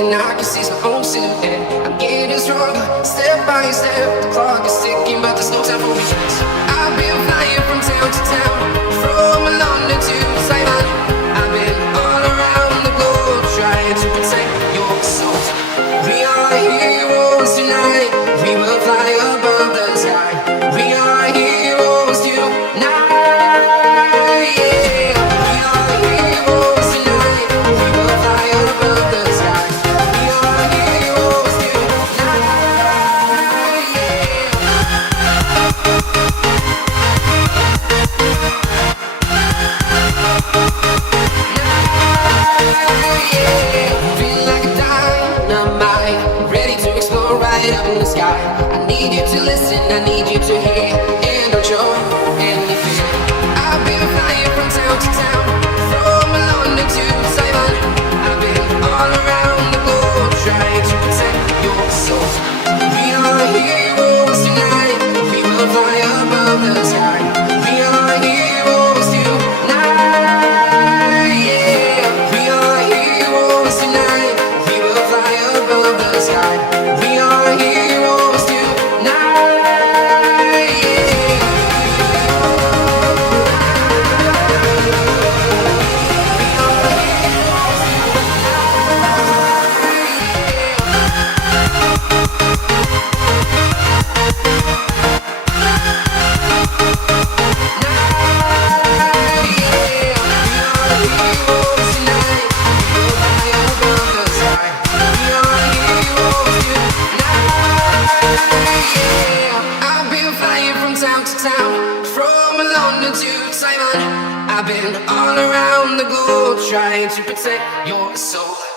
and I can see my own silhouette. I'm getting stronger, step by step. The clock is ticking, but there's no time for me yet. I've been flying from town to town, from London to Taiwan. I've been all around the globe, trying to protect your soul. We are heroes tonight, we will fly above the sky. We are heroes tonight. I need you to listen, I need you to hear, and don't show any fear. I've been flying from town to town, from London to Taiwan. I've been all around the globe, trying to protect your soul. We are heroes tonight, we will fly above the sky. We are heroes tonight, yeah. We are heroes tonight, we will fly above the sky. We are heroes tonight. I've been all around the globe trying to protect your soul.